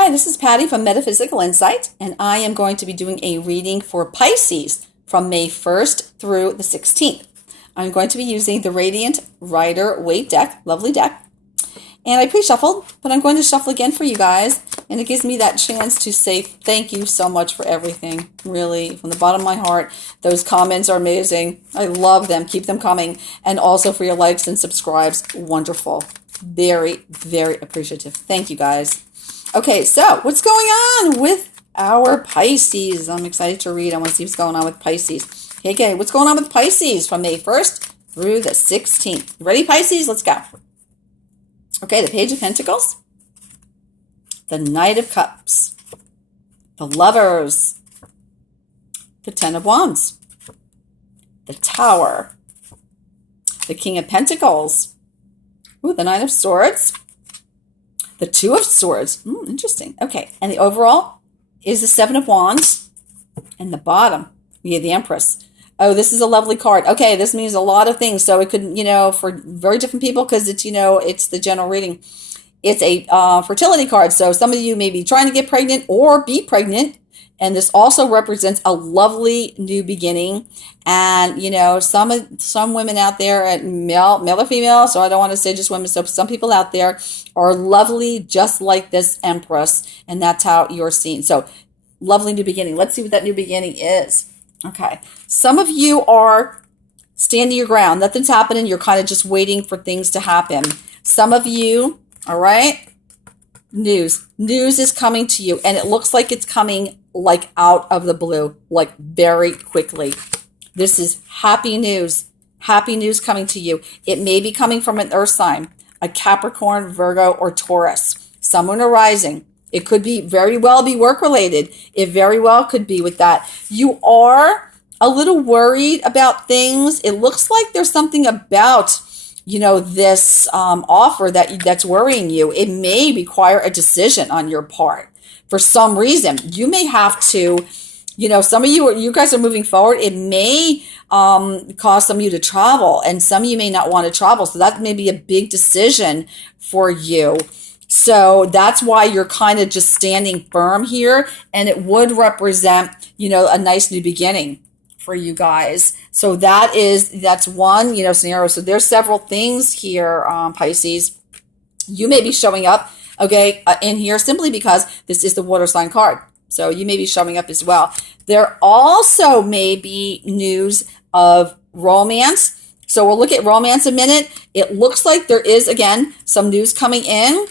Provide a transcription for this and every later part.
Hi, this is Patty from Metaphysical Insight, and I am going to be doing a reading for Pisces from May 1st through the 16th. I'm going to be using the Radiant Rider-Waite deck, lovely deck, and I pre-shuffled, but I'm going to shuffle again for you guys, and it gives me that chance to say thank you so much for everything, really, from the bottom of my heart. Those comments are amazing. I love them. Keep them coming, and also for your likes and subscribes. Wonderful. Very, very appreciative. Thank you, guys. Okay, so what's going on with our Pisces? I'm excited to read. I want to see what's going on with Pisces. Okay, what's going on with Pisces from May 1st through the 16th? Ready, Pisces? Let's go. Okay, the Page of Pentacles, the Knight of Cups, the Lovers, the Ten of Wands, the Tower, the King of Pentacles, ooh, the Nine of Swords, the Two of Swords. Interesting. Okay. And the overall is the Seven of Wands. And the bottom, we have the Empress. Oh, this is a lovely card. Okay. This means a lot of things. So it could, for very different people, because it's, it's the general reading. It's a fertility card. So some of you may be trying to get pregnant or be pregnant. And this also represents a lovely new beginning. And, some women out there, male or female, so I don't want to say just women. So some people out there are lovely, just like this Empress. And that's how you're seen. So lovely new beginning. Let's see what that new beginning is. Okay. Some of you are standing your ground. Nothing's happening. You're kind of just waiting for things to happen. Some of you, all right, news is coming to you, and it looks like it's coming like out of the blue, like very quickly. This is happy news coming to you. It may be coming from an earth sign, a Capricorn, Virgo, or Taurus, someone arising. It could be very well be work related. It very well could be with that. You are a little worried about things. It looks like there's something about this offer that's worrying you. It may require a decision on your part. For some reason, you may have to, some of you guys are moving forward. It may cause some of you to travel, and some of you may not want to travel. So that may be a big decision for you. So that's why you're kind of just standing firm here, and it would represent, a nice new beginning for you guys. So that's one, scenario. So there's several things here, Pisces. You may be showing up, okay, in here simply because this is the water sign card. So you may be showing up as well. There also may be news of romance. So we'll look at romance a minute. It looks like there is, again, some news coming in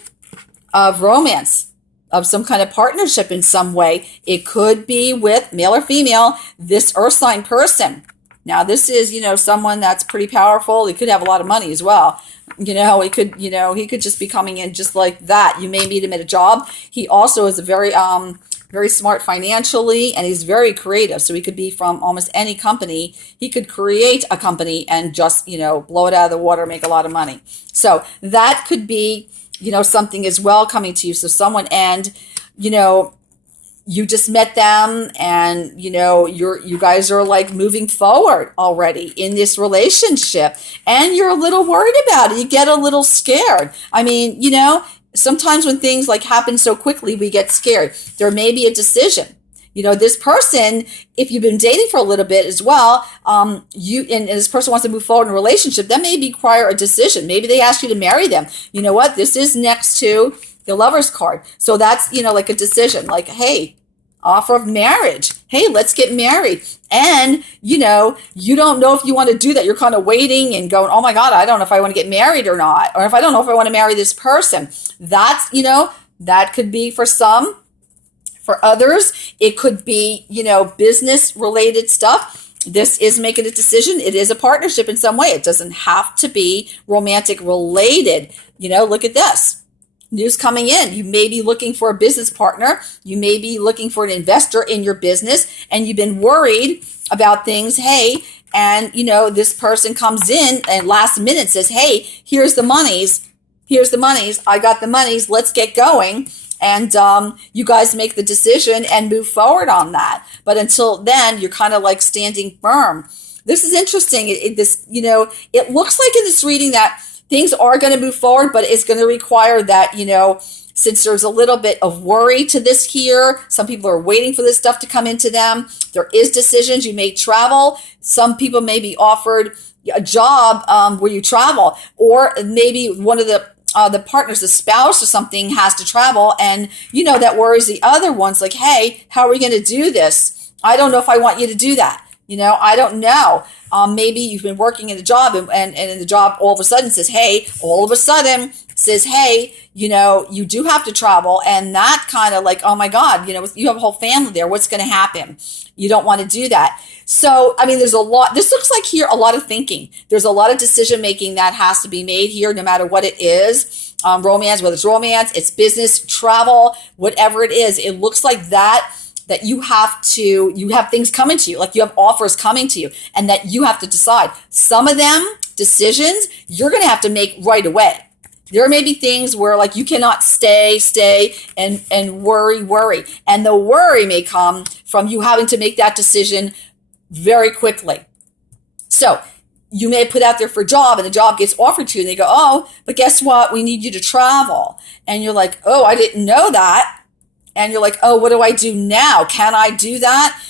of romance, of some kind of partnership in some way. It could be with male or female, this earth sign person. Now, this is, someone that's pretty powerful. He could have a lot of money as well. He could just be coming in just like that. You may meet him at a job. He also is a very, very smart financially, and he's very creative. So he could be from almost any company. He could create a company and just, blow it out of the water, make a lot of money. So that could be, something as well coming to you. So someone, and, you just met them, and you guys are like moving forward already in this relationship, and you're a little worried about it. You get a little scared. I mean, sometimes when things like happen so quickly, we get scared. There may be a decision. This person, if you've been dating for a little bit as well, and this person wants to move forward in a relationship, that may require a decision. Maybe they ask you to marry them. You know what? This is next to the Lover's card. So that's, like a decision, like, hey, offer of marriage. Hey, let's get married. And, you don't know if you want to do that. You're kind of waiting and going, oh my God, I don't know if I want to get married or not. Or if I don't know if I want to marry this person. That's, that could be for some. For others, it could be, business related stuff. This is making a decision. It is a partnership in some way. It doesn't have to be romantic related. Look at this. News coming in. You may be looking for a business partner. You may be looking for an investor in your business, and you've been worried about things. Hey, and this person comes in and last minute says, hey, here's the monies. I got the monies. Let's get going. And you guys make the decision and move forward on that. But until then, you're kind of like standing firm. This is interesting. It looks like in this reading that things are going to move forward, but it's going to require that, since there's a little bit of worry to this here, some people are waiting for this stuff to come into them. There is decisions. You may travel. Some people may be offered a job where you travel, or maybe one of the partners, the spouse or something, has to travel, and that worries the other ones. Like, hey, how are we going to do this? I don't know if I want you to do that. I don't know. Maybe you've been working in a job and the job all of a sudden says, hey, you do have to travel. And that kind of like, oh my God, you have a whole family there. What's going to happen? You don't want to do that. So, there's a lot, this looks like here, a lot of thinking. There's a lot of decision making that has to be made here, no matter what it is. Romance, whether it's romance, it's business, travel, whatever it is, it looks like that you have things coming to you, like you have offers coming to you, and that you have to decide. Some of them decisions you're going to have to make right away. There may be things where like you cannot stay and worry. And the worry may come from you having to make that decision very quickly. So you may put out there for a job and the job gets offered to you and they go, oh, but guess what? We need you to travel. And you're like, oh, I didn't know that. And you're like, oh, what do I do now? Can I do that?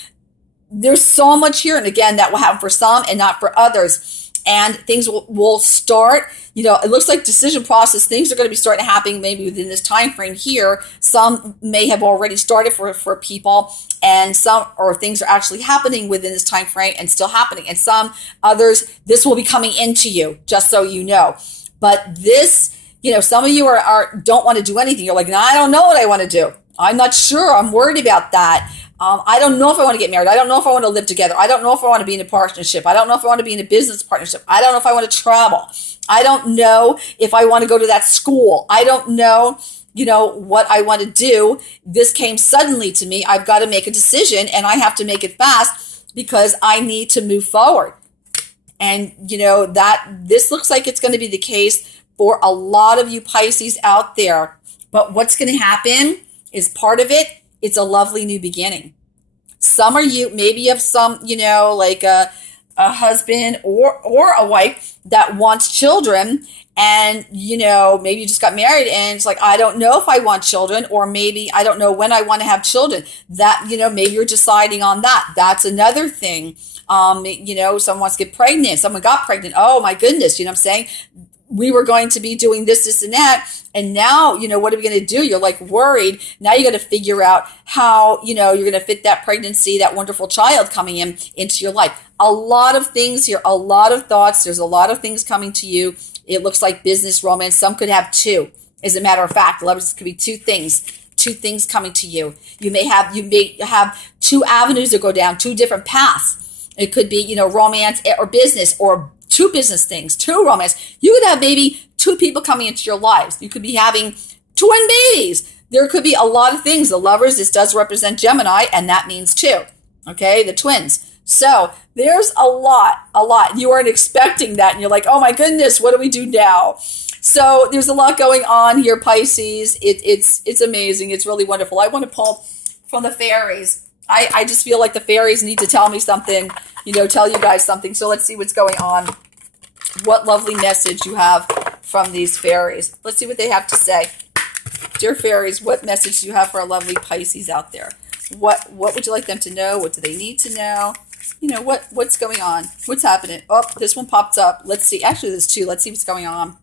There's so much here. And again, that will happen for some and not for others. And things will start, it looks like decision process, things are going to be starting to happen maybe within this time frame here. Some may have already started for people, and things are actually happening within this time frame and still happening. And some others, this will be coming into you, just so you know. But this, some of you don't want to do anything. You're like, no, I don't know what I want to do. I'm not sure. I'm worried about that. I don't know if I want to get married. I don't know if I want to live together. I don't know if I want to be in a partnership. I don't know if I want to be in a business partnership. I don't know if I want to travel. I don't know if I want to go to that school. I don't know, what I want to do. This came suddenly to me. I've got to make a decision, and I have to make it fast because I need to move forward. And, that this looks like it's going to be the case for a lot of you Pisces out there. But what's going to happen is part of it, it's a lovely new beginning. Some are you, maybe you have some, like a husband or a wife that wants children, and, maybe you just got married and it's like, I don't know if I want children, or maybe I don't know when I want to have children. That, maybe you're deciding on that. That's another thing. Someone wants to get pregnant. Someone got pregnant. Oh my goodness. You know what I'm saying? We were going to be doing this, and that. And now, what are we going to do? You're like worried. Now you got to figure out how, you're going to fit that pregnancy, that wonderful child coming into your life. A lot of things here, a lot of thoughts. There's a lot of things coming to you. It looks like business, romance. Some could have two. As a matter of fact, lovers could be two things coming to you. You may have two avenues that go down, two different paths. It could be, romance or business, or two business things, two romance. You could have maybe two people coming into your lives. You could be having twin babies. There could be a lot of things. The lovers, this does represent Gemini, and that means two. Okay, the twins. So there's a lot. You aren't expecting that, and you're like, oh my goodness, what do we do now? So there's a lot going on here, Pisces. It's amazing. It's really wonderful. I want to pull from the fairies. I just feel like the fairies need to tell me something, tell you guys something. So let's see what's going on. What lovely message you have from these fairies. Let's see what they have to say. Dear fairies, what message do you have for our lovely Pisces out there? What would you like them to know? What do they need to know? What's going on? What's happening? Oh, this one popped up. Let's see. Actually, there's two. Let's see what's going on.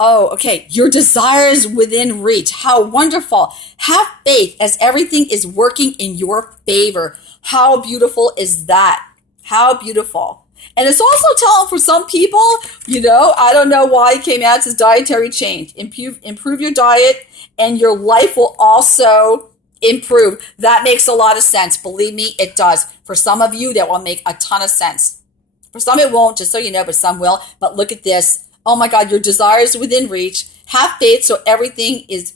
Oh, okay. Your desires within reach. How wonderful. Have faith as everything is working in your favor. How beautiful is that? How beautiful. And it's also telling for some people, I don't know why it came out. It says dietary change. Improve your diet, and your life will also improve. That makes a lot of sense. Believe me, it does. For some of you, that will make a ton of sense. For some, it won't, just so you know, but some will. But look at this. Oh my God, your desires within reach. Have faith so everything is,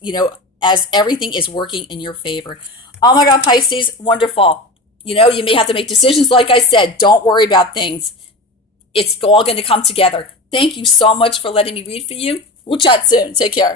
as everything is working in your favor. Oh my God, Pisces, wonderful. You may have to make decisions. Like I said, don't worry about things. It's all going to come together. Thank you so much for letting me read for you. We'll chat soon. Take care.